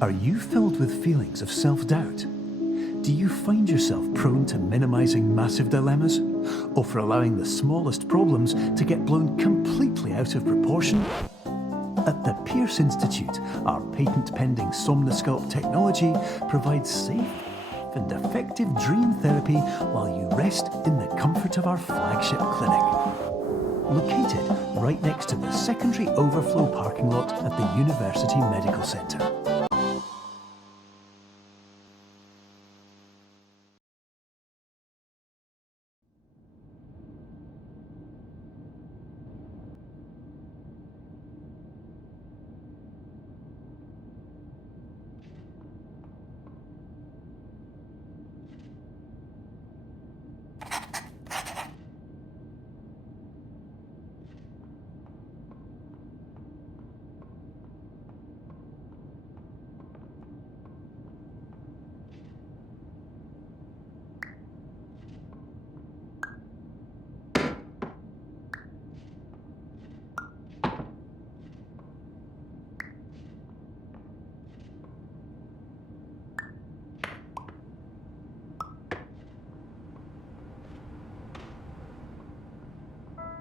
Are you filled with feelings of self-doubt? Do you find yourself prone to minimizing massive dilemmas? Or for allowing the smallest problems to get blown completely out of proportion? At the Pierce Institute, our patent-pending Somnosculpt technology provides safe and effective dream therapy while you rest in the comfort of our flagship clinic. Located right next to the secondary overflow parking lot at the University Medical Centre.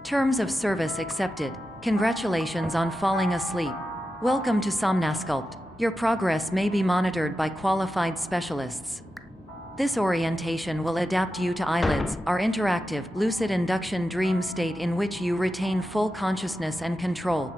Terms of service accepted. Congratulations on falling asleep. Welcome to Somnosculpt. Your progress may be monitored by qualified specialists. This orientation will adapt you to eyelids, our interactive, lucid induction dream state in which you retain full consciousness and control.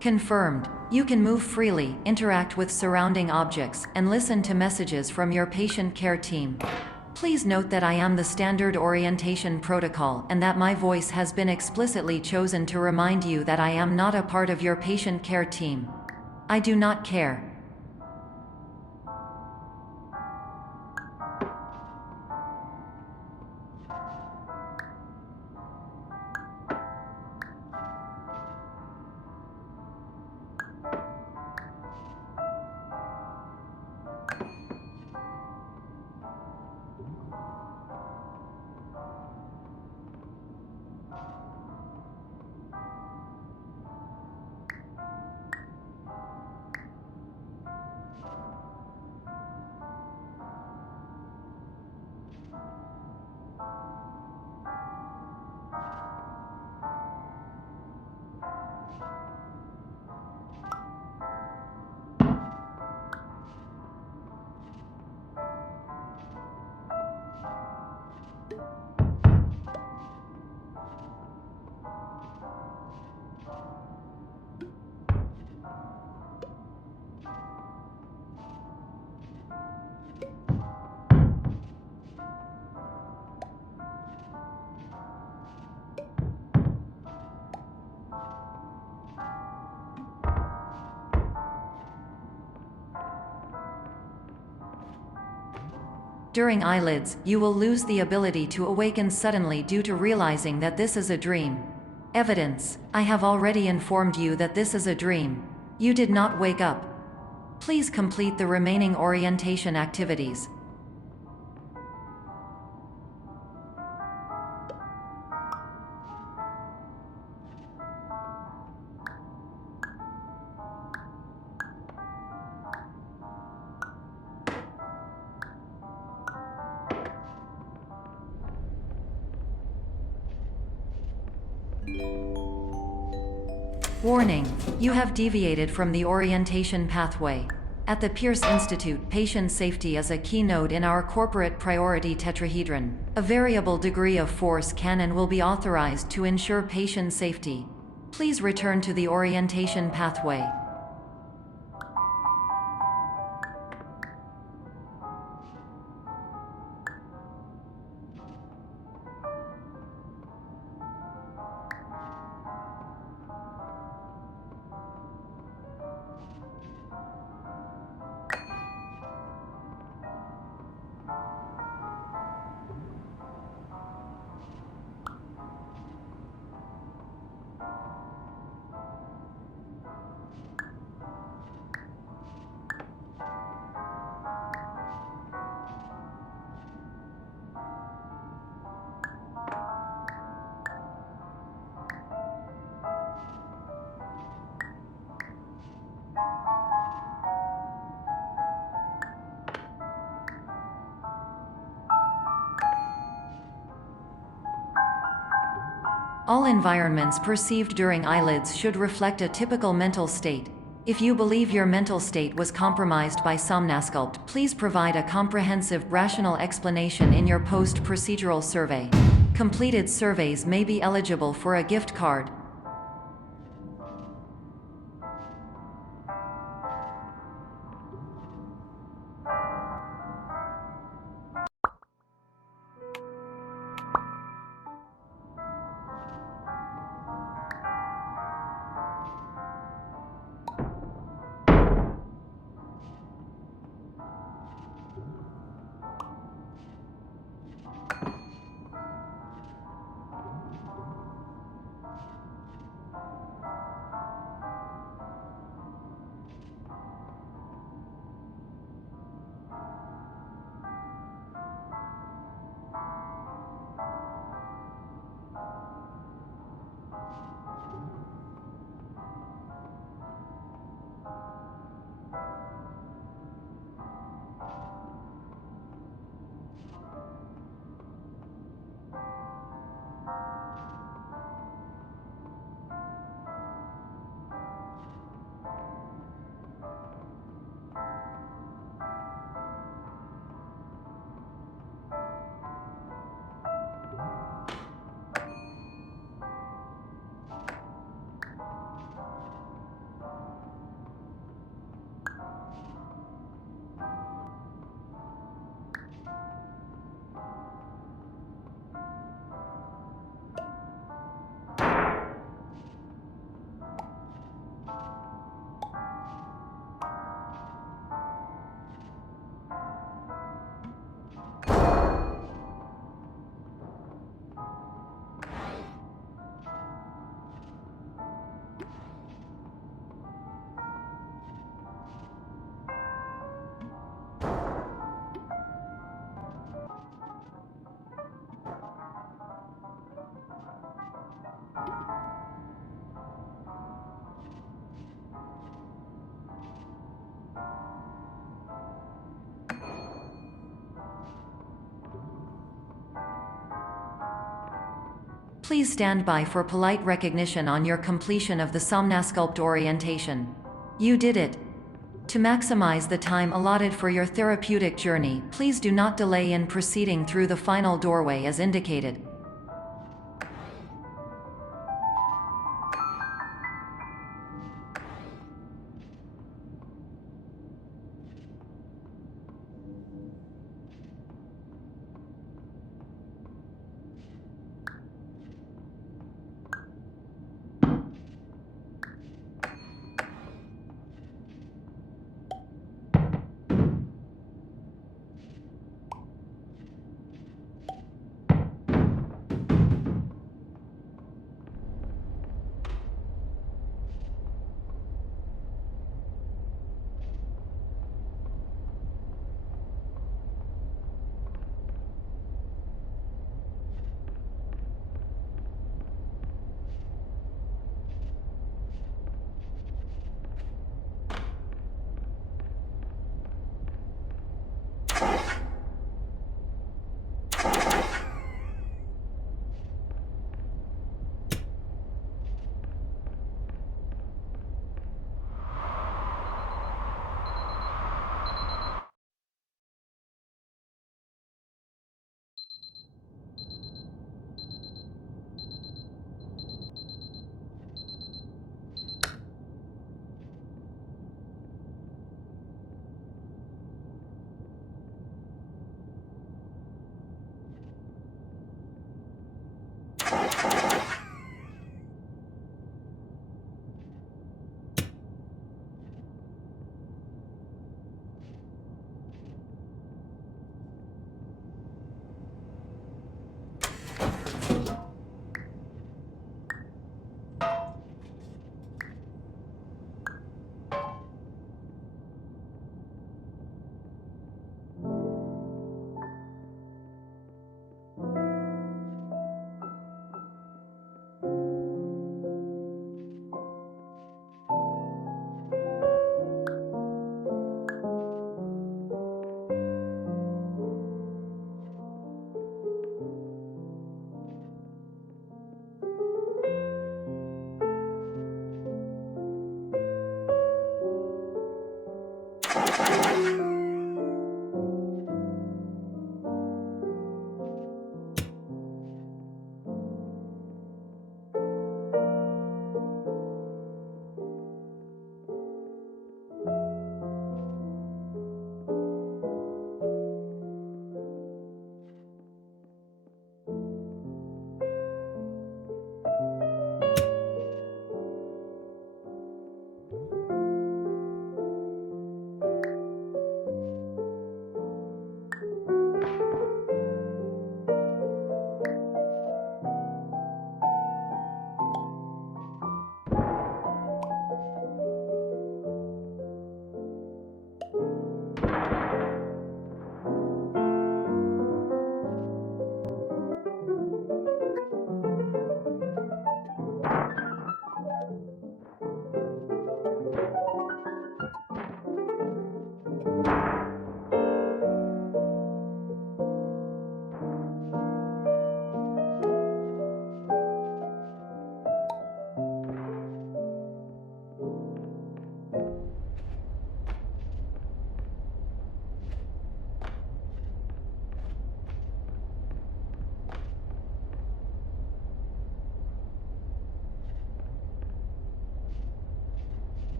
Confirmed. You can move freely, interact with surrounding objects, and listen to messages from your patient care team. Please note that I am the standard orientation protocol and that my voice has been explicitly chosen to remind you that I am not a part of your patient care team. I do not care. During eyelids, you will lose the ability to awaken suddenly due to realizing that this is a dream. Evidence: I have already informed you that this is a dream. You did not wake up. Please complete the remaining orientation activities. Warning: you have deviated from the orientation pathway. At the Pierce Institute, patient safety is a keynote in our corporate priority tetrahedron. A variable degree of force can and will be authorized to ensure patient safety. Please return to the orientation pathway. All environments perceived during eyelids should reflect a typical mental state. If you believe your mental state was compromised by Somnasculpt, please provide a comprehensive, rational explanation in your post-procedural survey. Completed surveys may be eligible for a gift card. Please stand by for polite recognition on your completion of the Somnasculpt orientation. You did it. To maximize the time allotted for your therapeutic journey, please do not delay in proceeding through the final doorway as indicated.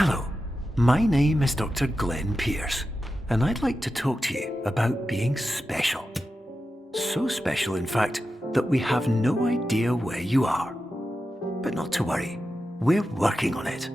Hello, my name is Dr. Glenn Pierce, and I'd like to talk to you about being special. So special, in fact, that we have no idea where you are. But not to worry, we're working on it.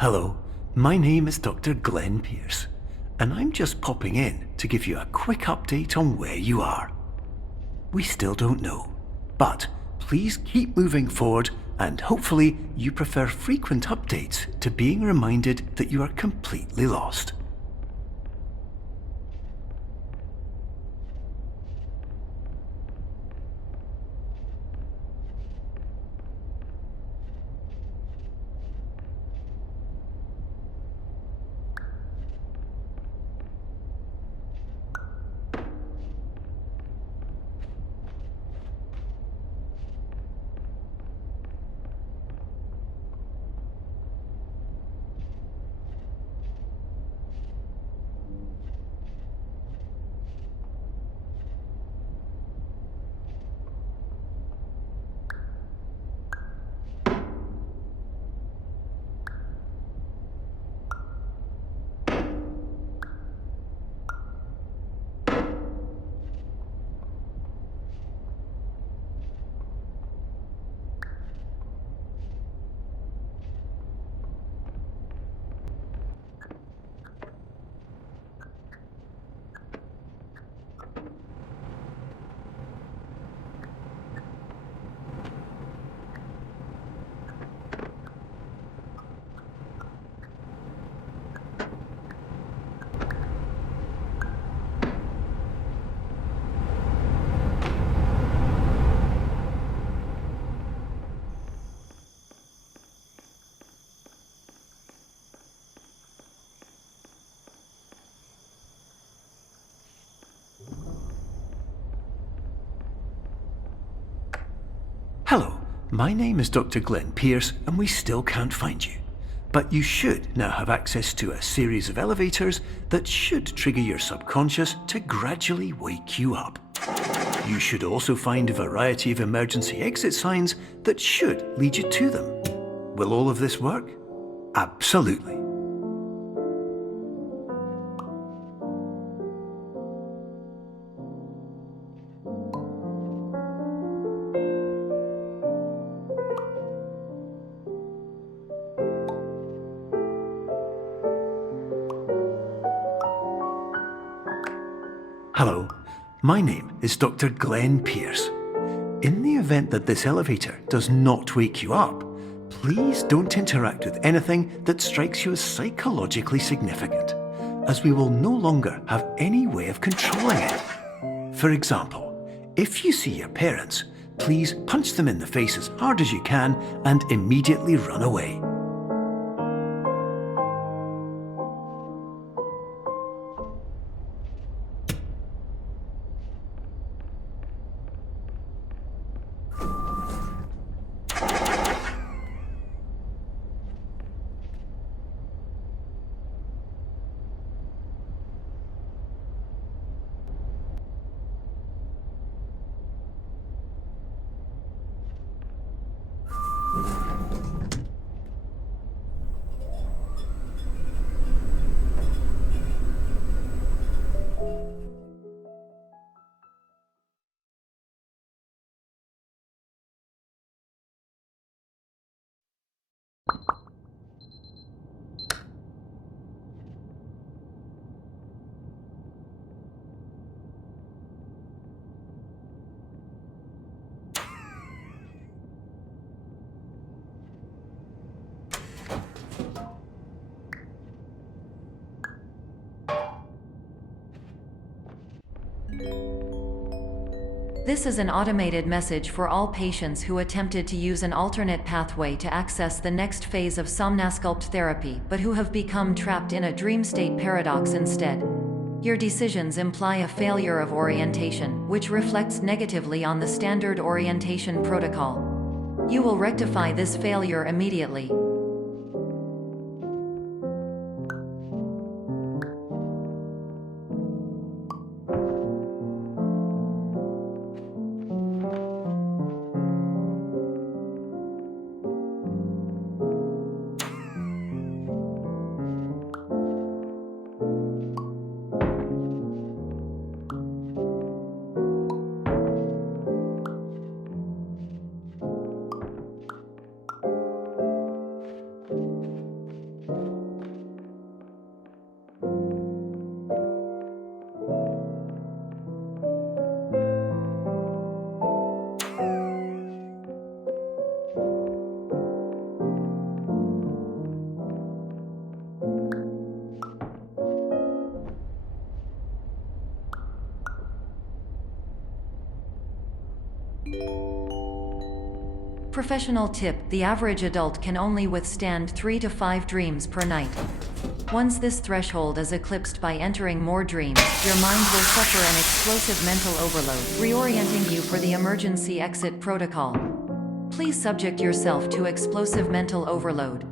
Hello, my name is Dr. Glenn Pierce, and I'm just popping in to give you a quick update on where you are. We still don't know, but please keep moving forward, and hopefully you prefer frequent updates to being reminded that you are completely lost. Hello, my name is Dr. Glenn Pierce, and we still can't find you. But you should now have access to a series of elevators that should trigger your subconscious to gradually wake you up. You should also find a variety of emergency exit signs that should lead you to them. Will all of this work? Absolutely. Hello, my name is Dr. Glenn Pierce. In the event that this elevator does not wake you up, please don't interact with anything that strikes you as psychologically significant, as we will no longer have any way of controlling it. For example, if you see your parents, please punch them in the face as hard as you can and immediately run away. This is an automated message for all patients who attempted to use an alternate pathway to access the next phase of Somnasculpt therapy but who have become trapped in a dream state paradox instead. Your decisions imply a failure of orientation, which reflects negatively on the standard orientation protocol. You will rectify this failure immediately. Professional tip: the average adult can only withstand 3 to 5 dreams per night. Once this threshold is eclipsed by entering more dreams, your mind will suffer an explosive mental overload, reorienting you for the emergency exit protocol. Please subject yourself to explosive mental overload.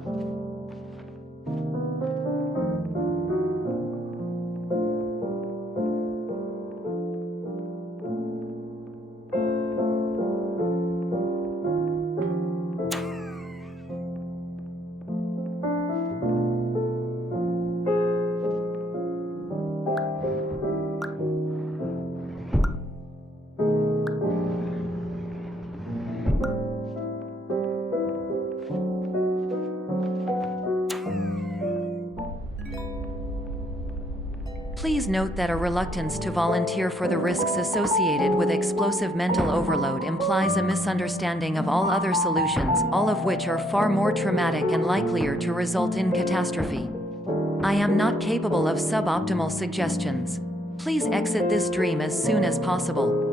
Please note that a reluctance to volunteer for the risks associated with explosive mental overload implies a misunderstanding of all other solutions, all of which are far more traumatic and likelier to result in catastrophe. I am not capable of suboptimal suggestions. Please exit this dream as soon as possible.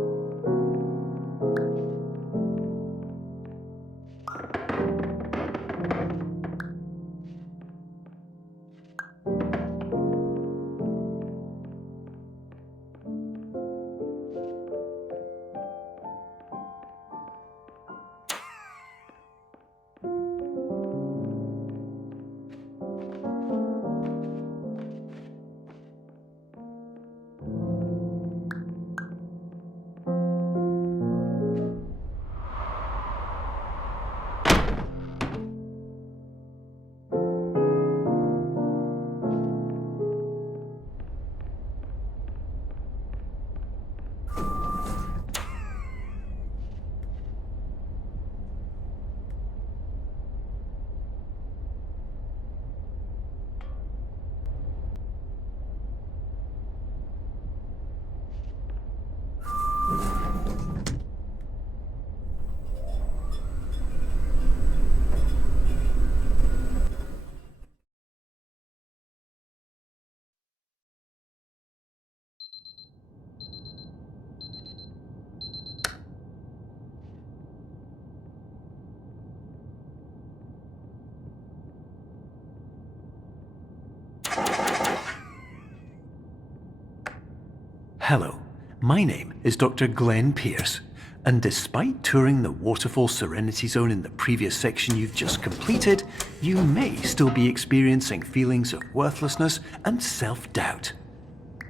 Hello, my name is Dr. Glenn Pierce, and despite touring the waterfall Serenity Zone in the previous section you've just completed, you may still be experiencing feelings of worthlessness and self-doubt.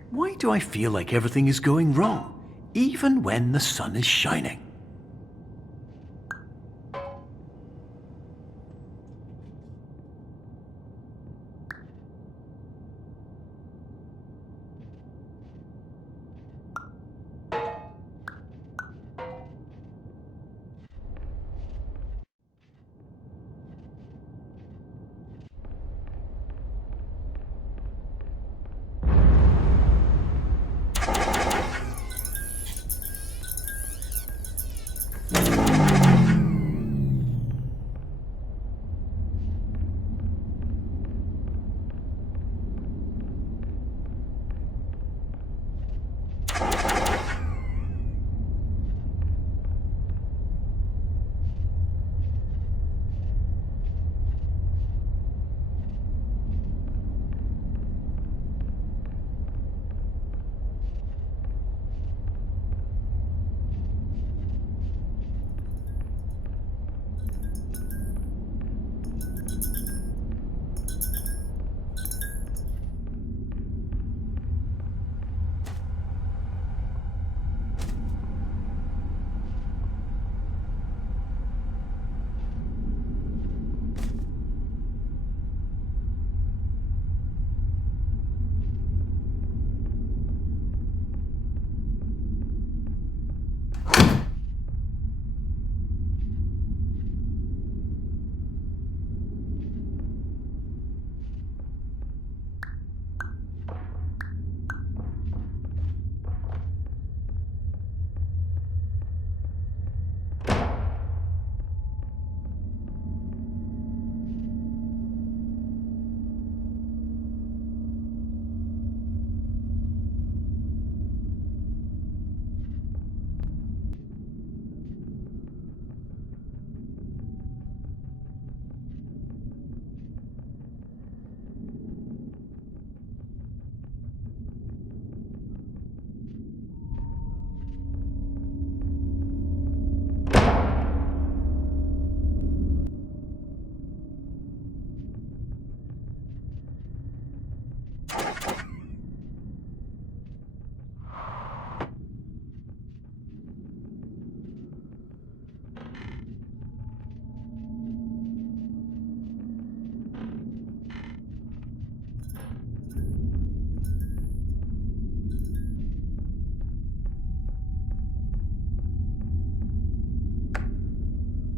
Why do I feel like everything is going wrong, even when the sun is shining?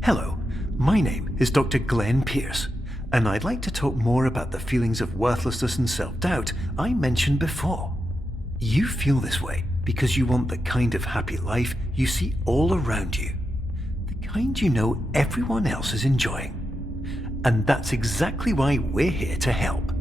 Hello, my name is Dr. Glenn Pierce, and I'd like to talk more about the feelings of worthlessness and self-doubt I mentioned before. You feel this way because you want the kind of happy life you see all around you, the kind you know everyone else is enjoying. And that's exactly why we're here to help.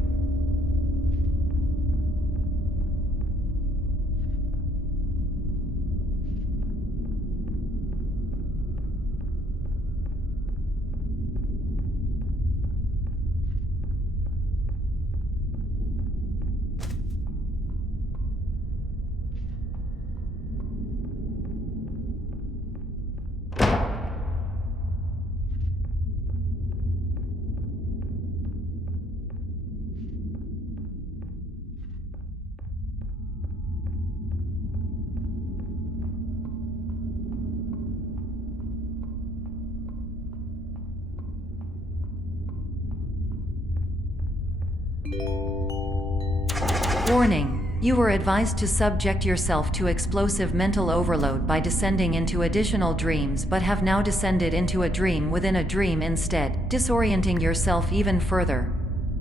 Warning: you were advised to subject yourself to explosive mental overload by descending into additional dreams, but have now descended into a dream within a dream instead, disorienting yourself even further.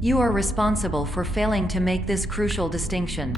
You are responsible for failing to make this crucial distinction.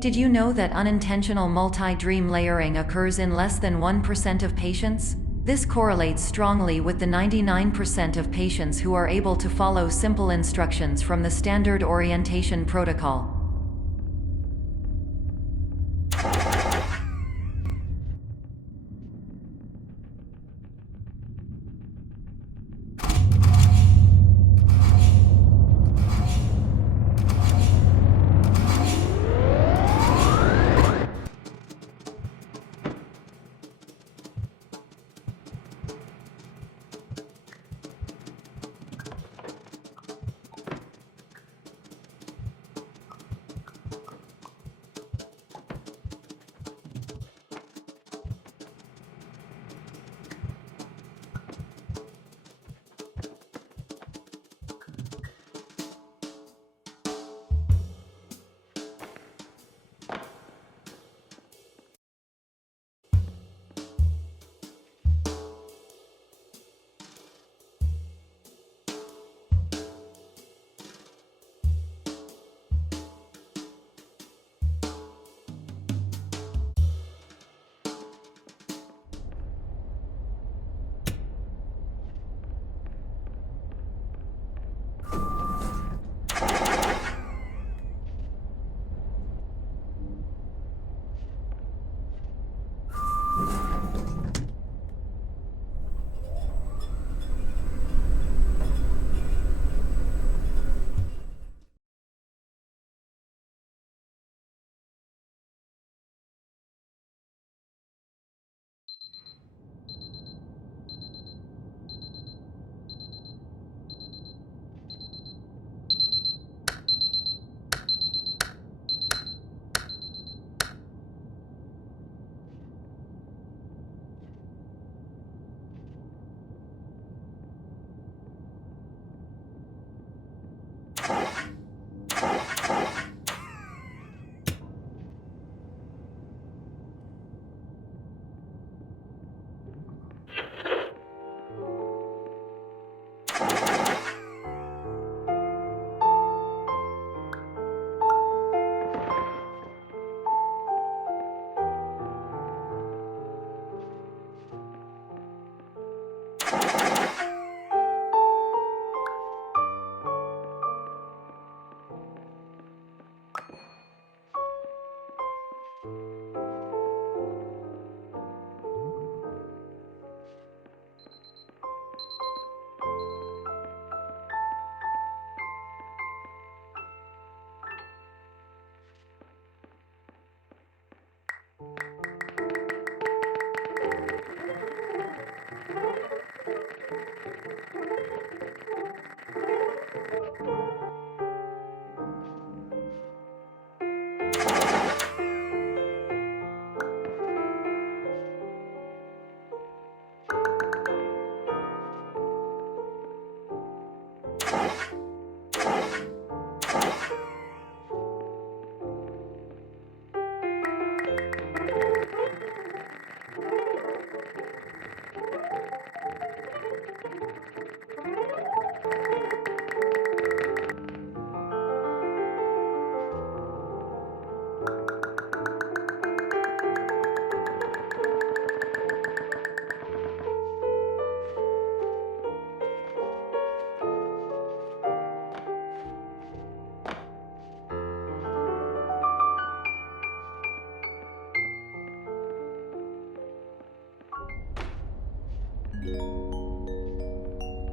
Did you know that unintentional multi-dream layering occurs in less than 1% of patients? This correlates strongly with the 99% of patients who are able to follow simple instructions from the standard orientation protocol.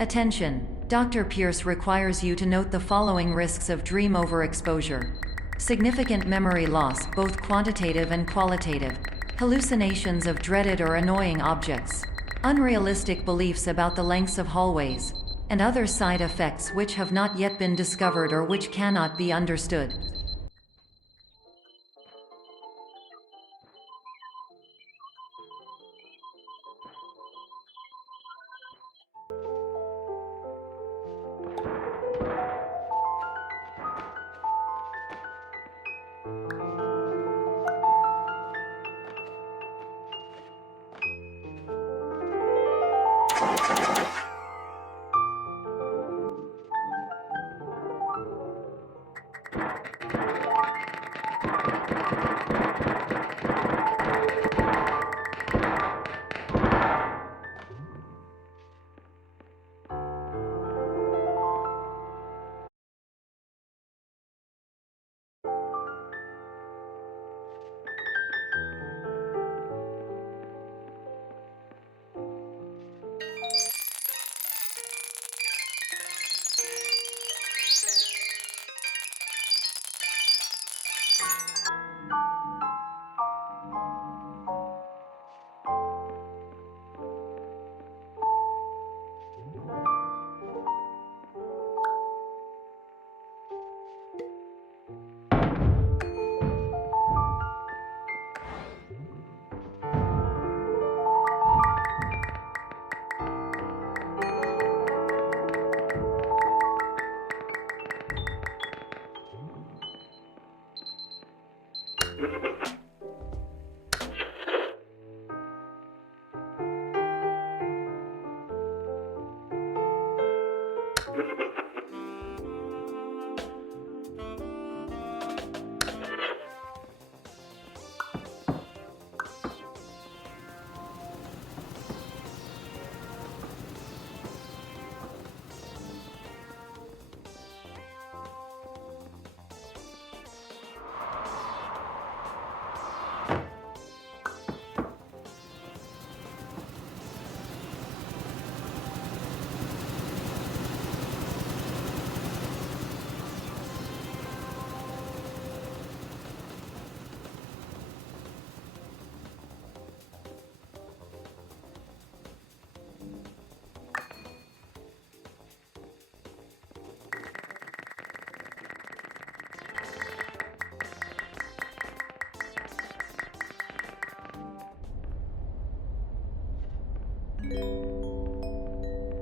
Attention! Dr. Pierce requires you to note the following risks of dream overexposure. Significant memory loss, both quantitative and qualitative. Hallucinations of dreaded or annoying objects. Unrealistic beliefs about the lengths of hallways. And other side effects which have not yet been discovered or which cannot be understood.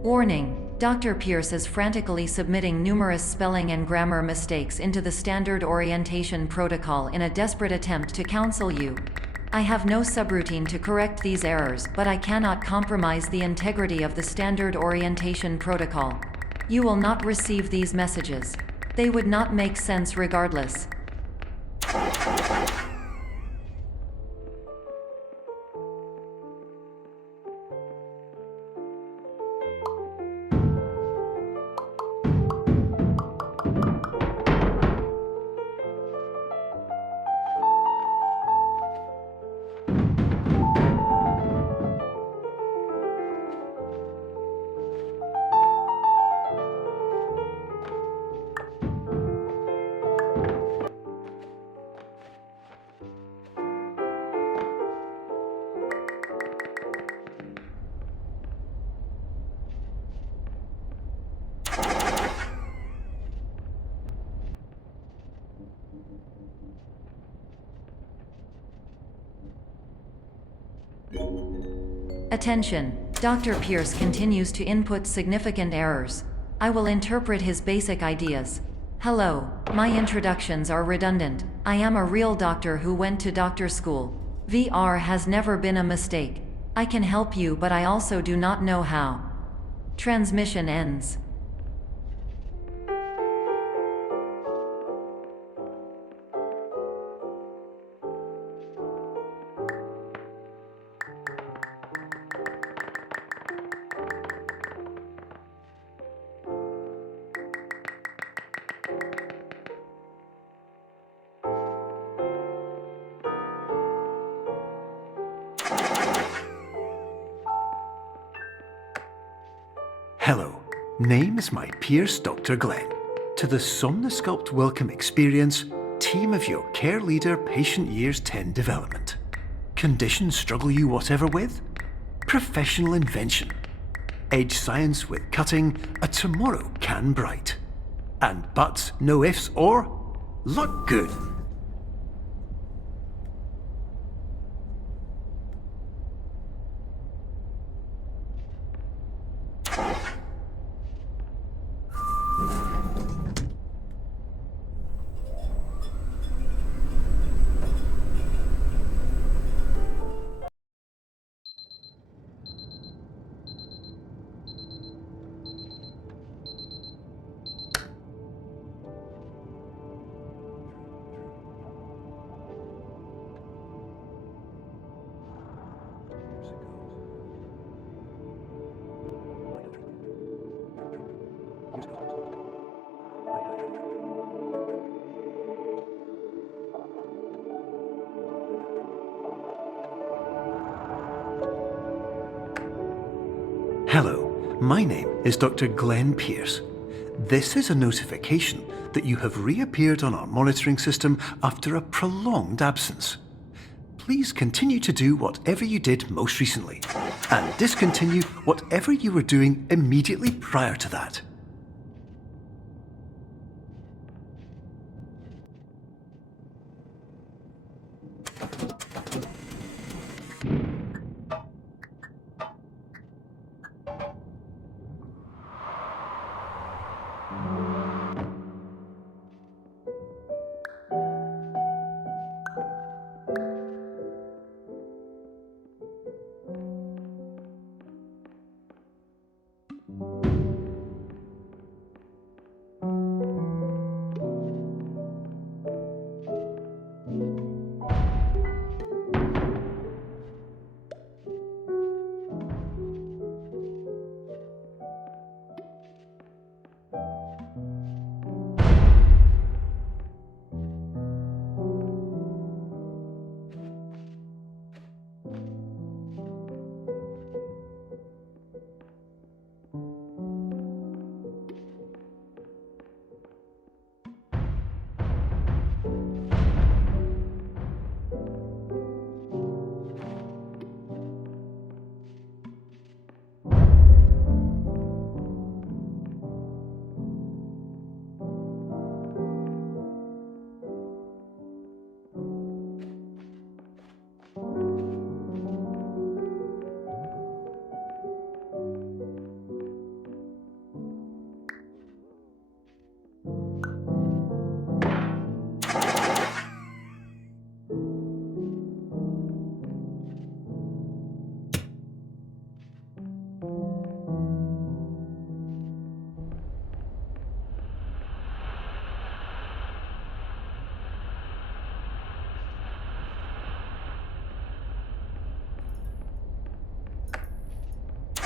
Warning: Dr. Pierce is frantically submitting numerous spelling and grammar mistakes into the standard orientation protocol in a desperate attempt to counsel you. I have no subroutine to correct these errors, but I cannot compromise the integrity of the standard orientation protocol. You will not receive these messages. They would not make sense regardless. Attention! Dr. Pierce continues to input significant errors. I will interpret his basic ideas. Hello, my introductions are redundant. I am a real doctor who went to doctor school. VR has never been a mistake. I can help you, but I also do not know how. Transmission ends. Hello, name is my Pierce Dr. Glenn. To the Somnosculpt Welcome Experience, team of your care leader patient years 10 development. Conditions struggle you whatever with? Professional invention. Edge science with cutting, a tomorrow can bright. And buts, no ifs or? Look good. Hello, my name is Dr. Glenn Pierce. This is a notification that you have reappeared on our monitoring system after a prolonged absence. Please continue to do whatever you did most recently, and discontinue whatever you were doing immediately prior to that.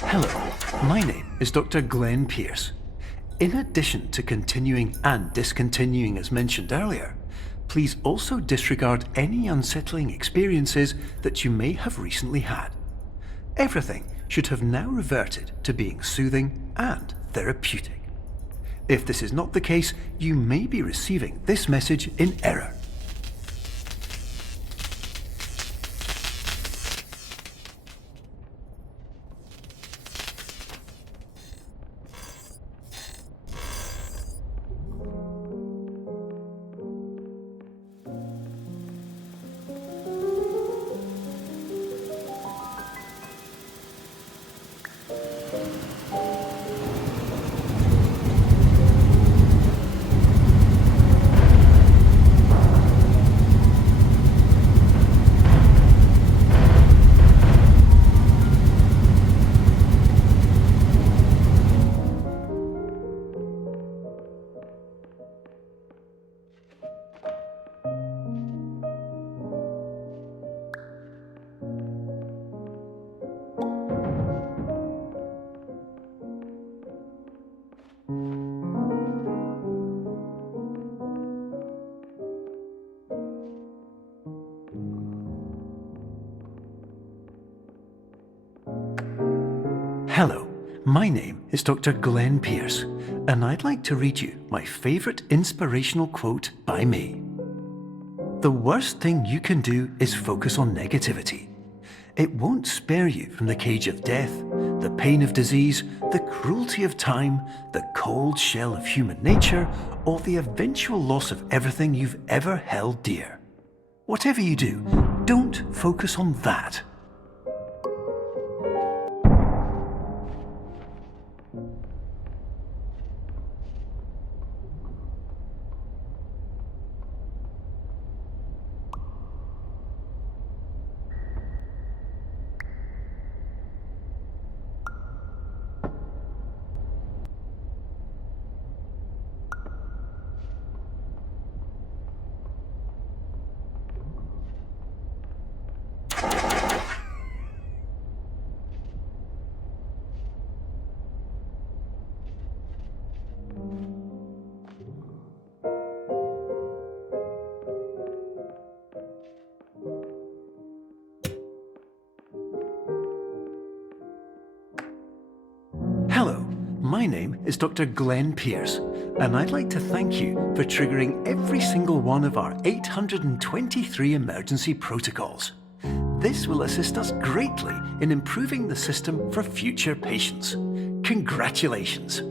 Hello, my name is Dr. Glenn Pierce. In addition to continuing and discontinuing as mentioned earlier, please also disregard any unsettling experiences that you may have recently had. Everything should have now reverted to being soothing and therapeutic. If this is not the case, you may be receiving this message in error. Hello, my name is Dr. Glenn Pierce, and I'd like to read you my favourite inspirational quote by me. The worst thing you can do is focus on negativity. It won't spare you from the cage of death, the pain of disease, the cruelty of time, the cold shell of human nature, or the eventual loss of everything you've ever held dear. Whatever you do, don't focus on that. Hello, my name is Dr. Glenn Pierce, and I'd like to thank you for triggering every single one of our 823 emergency protocols. This will assist us greatly in improving the system for future patients. Congratulations!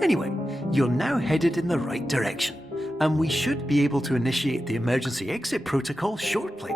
Anyway, you're now headed in the right direction, and we should be able to initiate the emergency exit protocol shortly.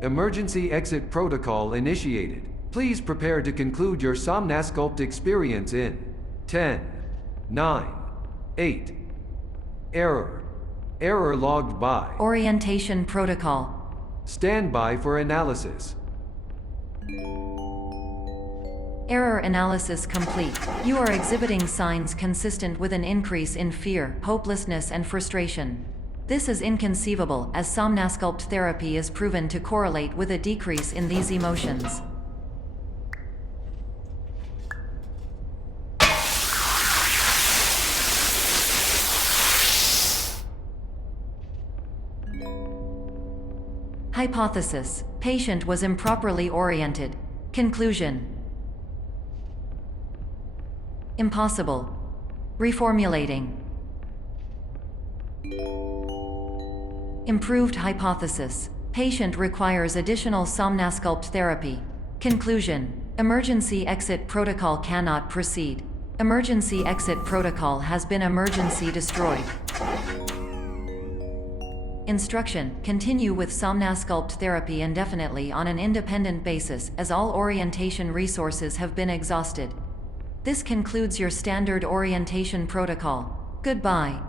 Emergency exit protocol initiated. Please prepare to conclude your Somnasculpt experience in 10, 9, 8. Error. Error logged by. Orientation protocol. Stand by for analysis. Error analysis complete. You are exhibiting signs consistent with an increase in fear, hopelessness, and frustration. This is inconceivable, as Somnasculpt therapy is proven to correlate with a decrease in these emotions. Hypothesis: patient was improperly oriented. Conclusion: impossible. Reformulating. Improved hypothesis: patient requires additional Somnasculpt therapy. Conclusion: emergency exit protocol cannot proceed. Emergency exit protocol has been emergency destroyed. Instruction: continue with Somnasculpt therapy indefinitely on an independent basis, as all orientation resources have been exhausted. This concludes your standard orientation protocol. Goodbye.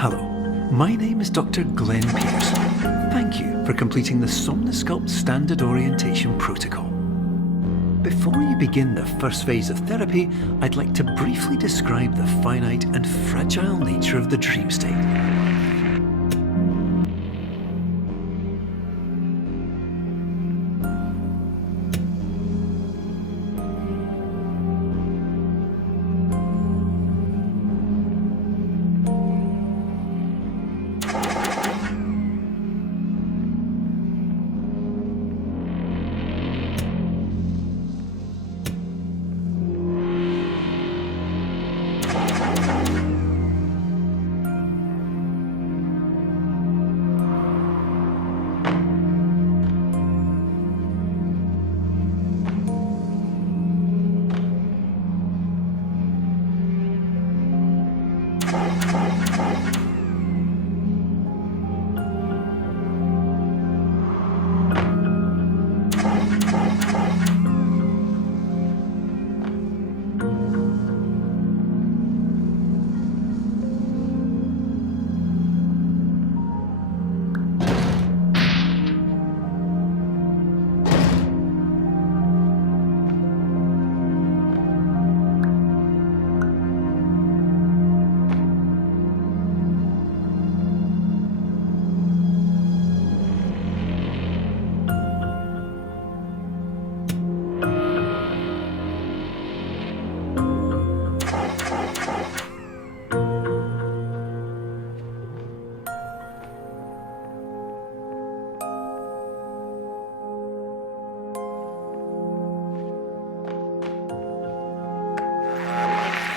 Hello, my name is Dr. Glenn Pierce. Thank you for completing the Somnasculpt Standard Orientation Protocol. Before you begin the first phase of therapy, I'd like to briefly describe the finite and fragile nature of the dream state.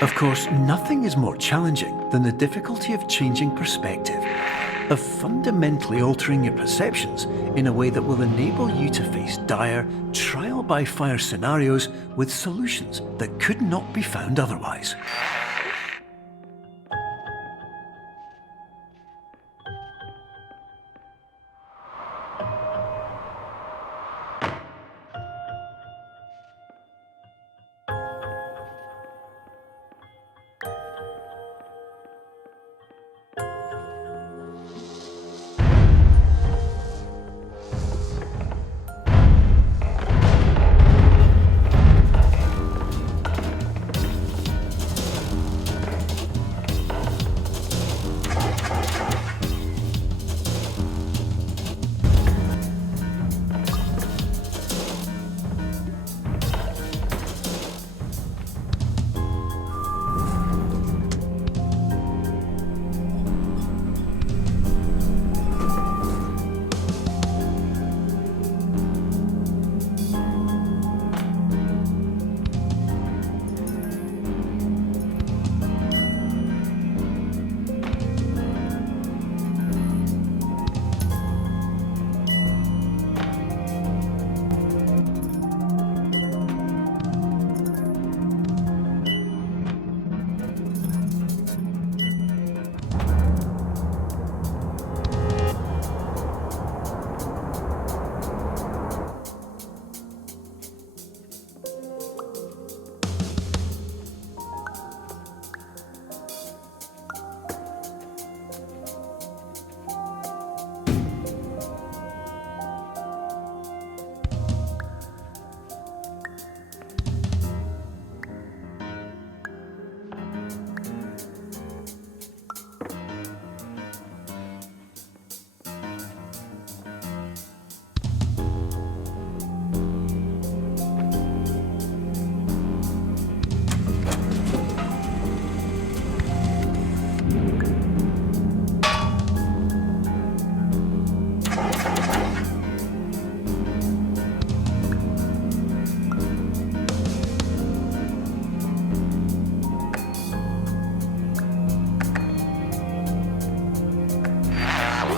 Of course, nothing is more challenging than the difficulty of changing perspective, of fundamentally altering your perceptions in a way that will enable you to face dire, trial-by-fire scenarios with solutions that could not be found otherwise.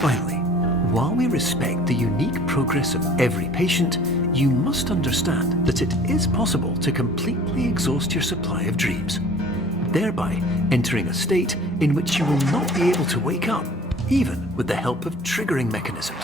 Finally, while we respect the unique progress of every patient, you must understand that it is possible to completely exhaust your supply of dreams, thereby entering a state in which you will not be able to wake up, even with the help of triggering mechanisms.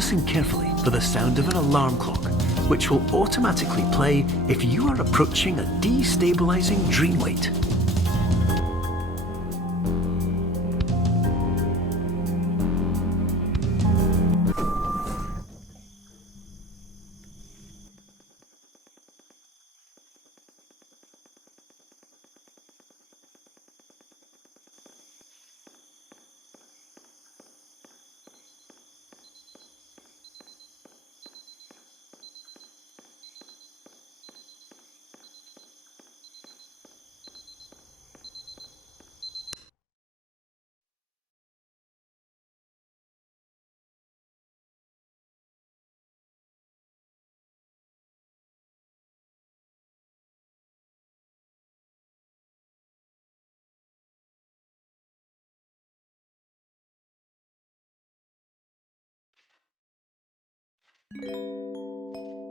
listen carefully for the sound of an alarm clock, which will automatically play if you are approaching a destabilizing dream weight.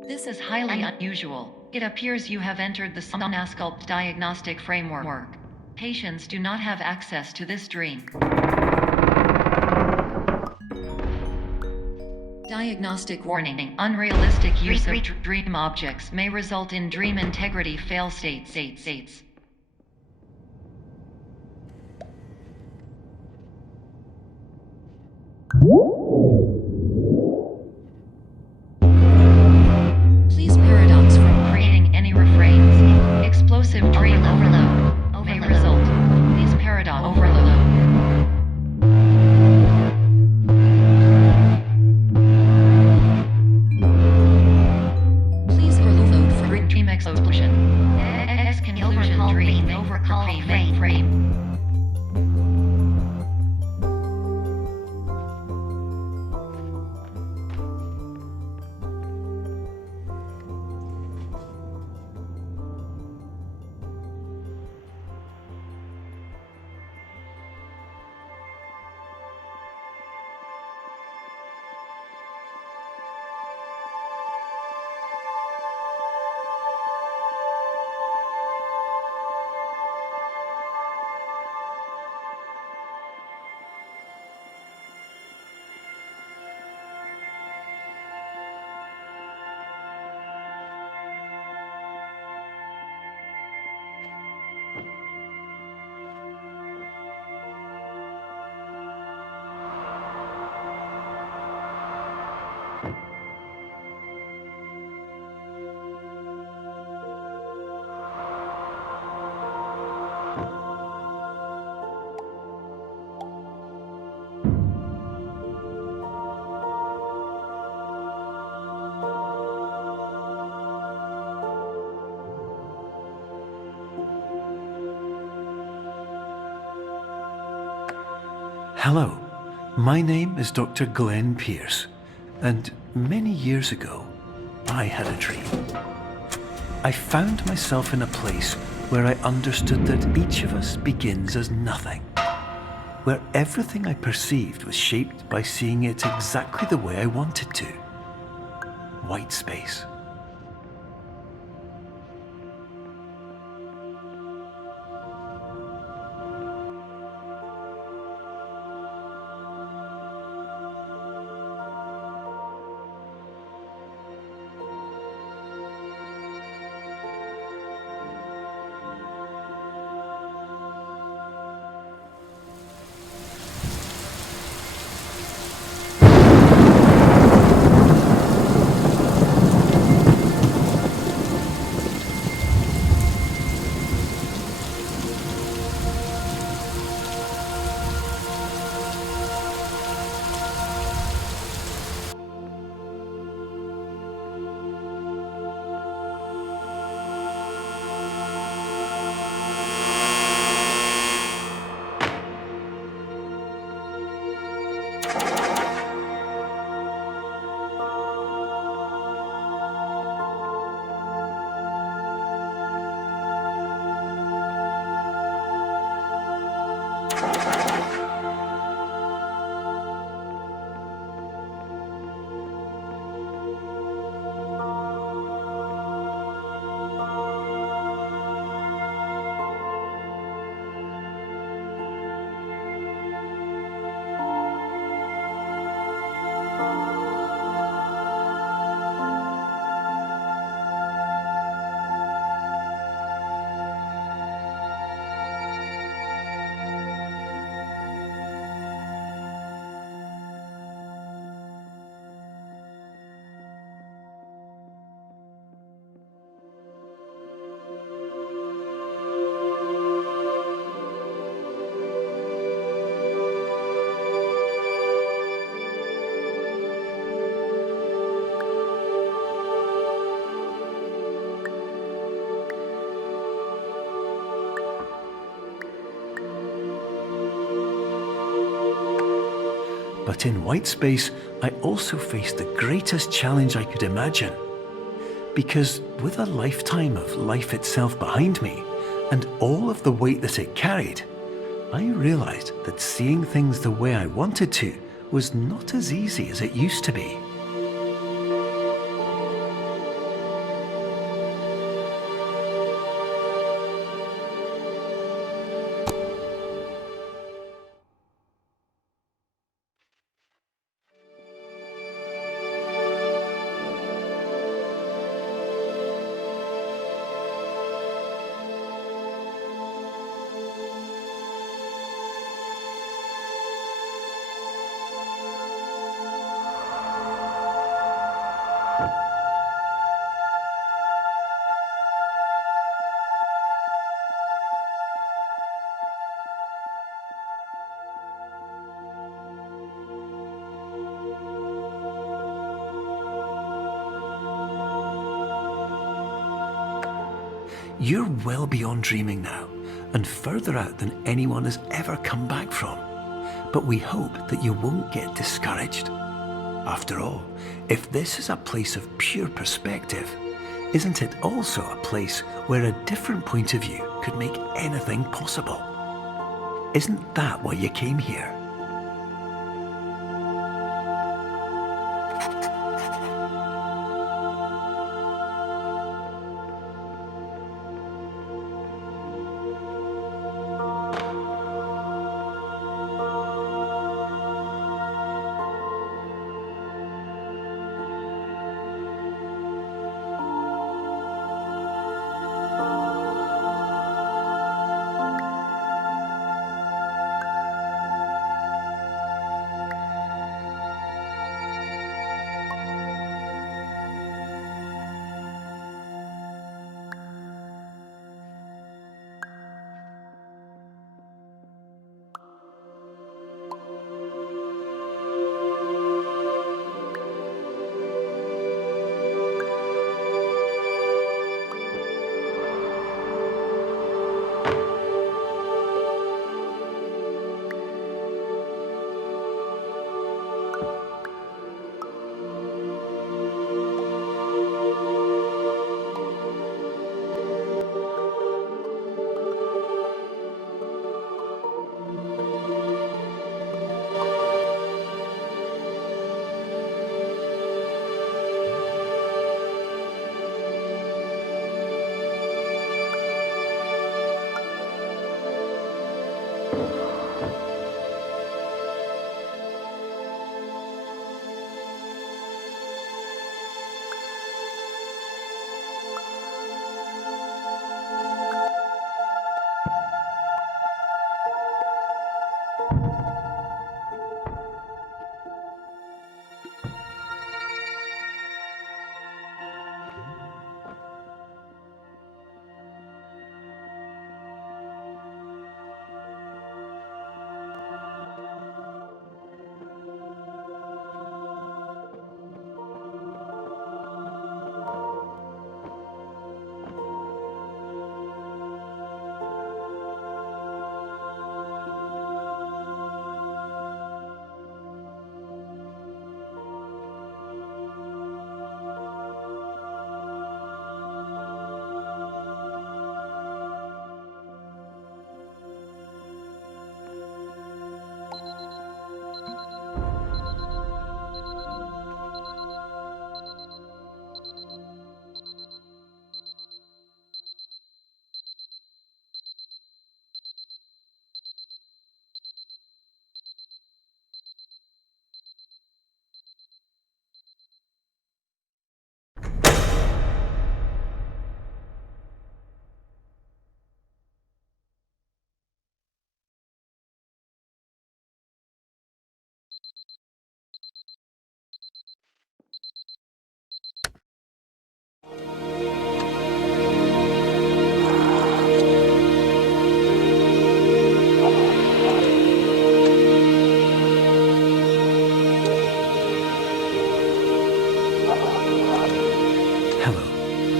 This is highly unusual. It appears you have entered the Somnasculpt diagnostic framework. Patients do not have access to this dream. Diagnostic warning. Unrealistic use of dream objects may result in dream integrity fail states. Please paradox from creating any refrains. Explosive dream overload may result. Please paradox overload. Please overload for dream explosion. Conclusion dream overcall frame. Hello, my name is Dr. Glenn Pierce, and many years ago, I had a dream. I found myself in a place where I understood that each of us begins as nothing, where everything I perceived was shaped by seeing it exactly the way I wanted to. White space. But in white space, I also faced the greatest challenge I could imagine. Because with a lifetime of life itself behind me, and all of the weight that it carried, I realized that seeing things the way I wanted to was not as easy as it used to be. You're well beyond dreaming now, and further out than anyone has ever come back from. But we hope that you won't get discouraged. After all, if this is a place of pure perspective, isn't it also a place where a different point of view could make anything possible? Isn't that why you came here?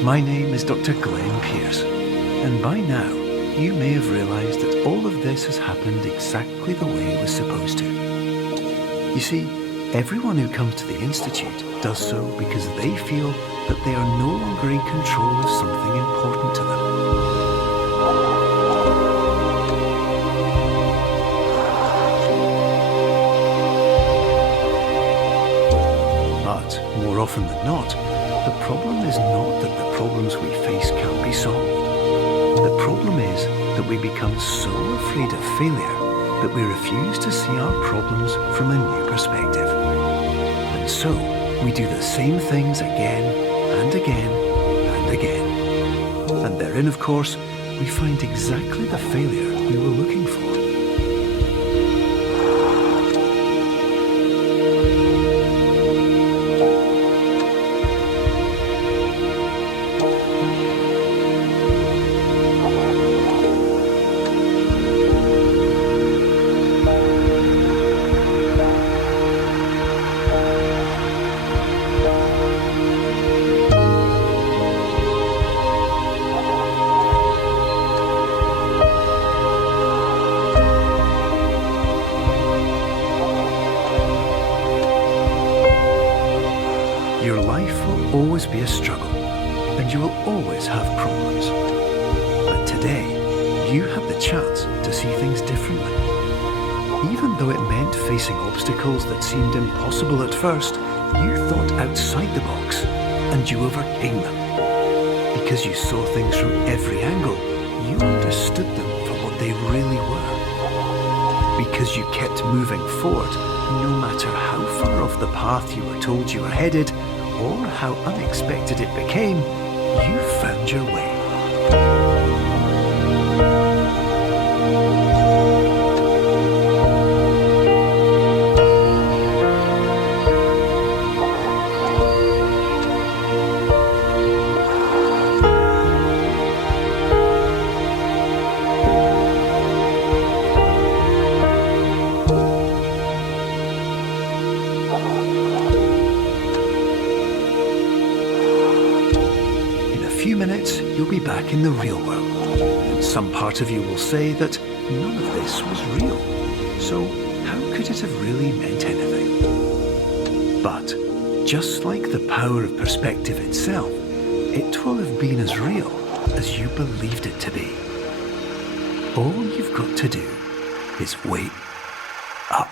My name is Dr. Glenn Pierce, and by now you may have realised that all of this has happened exactly the way it was supposed to. You see, everyone who comes to the Institute does so because they feel that they are no longer in control of something important to them. But more often than not, the problem is not that the problems we face can't be solved. The problem is that we become so afraid of failure that we refuse to see our problems from a new perspective. And so, we do the same things again and again and again. And therein, of course, we find exactly the failure we were looking for. Your life will always be a struggle, and you will always have problems. But today, you have the chance to see things differently. Even though it meant facing obstacles that seemed impossible at first, you thought outside the box, and you overcame them. Because you saw things from every angle, you understood them for what they really were. Because you kept moving forward, no matter how far off the path you were told you were headed, or how unexpected it became, you found your way. In a few minutes, you'll be back in the real world, and some part of you will say that none of this was real, so how could it have really meant anything? But, just like the power of perspective itself, it will have been as real as you believed it to be. All you've got to do is wait up.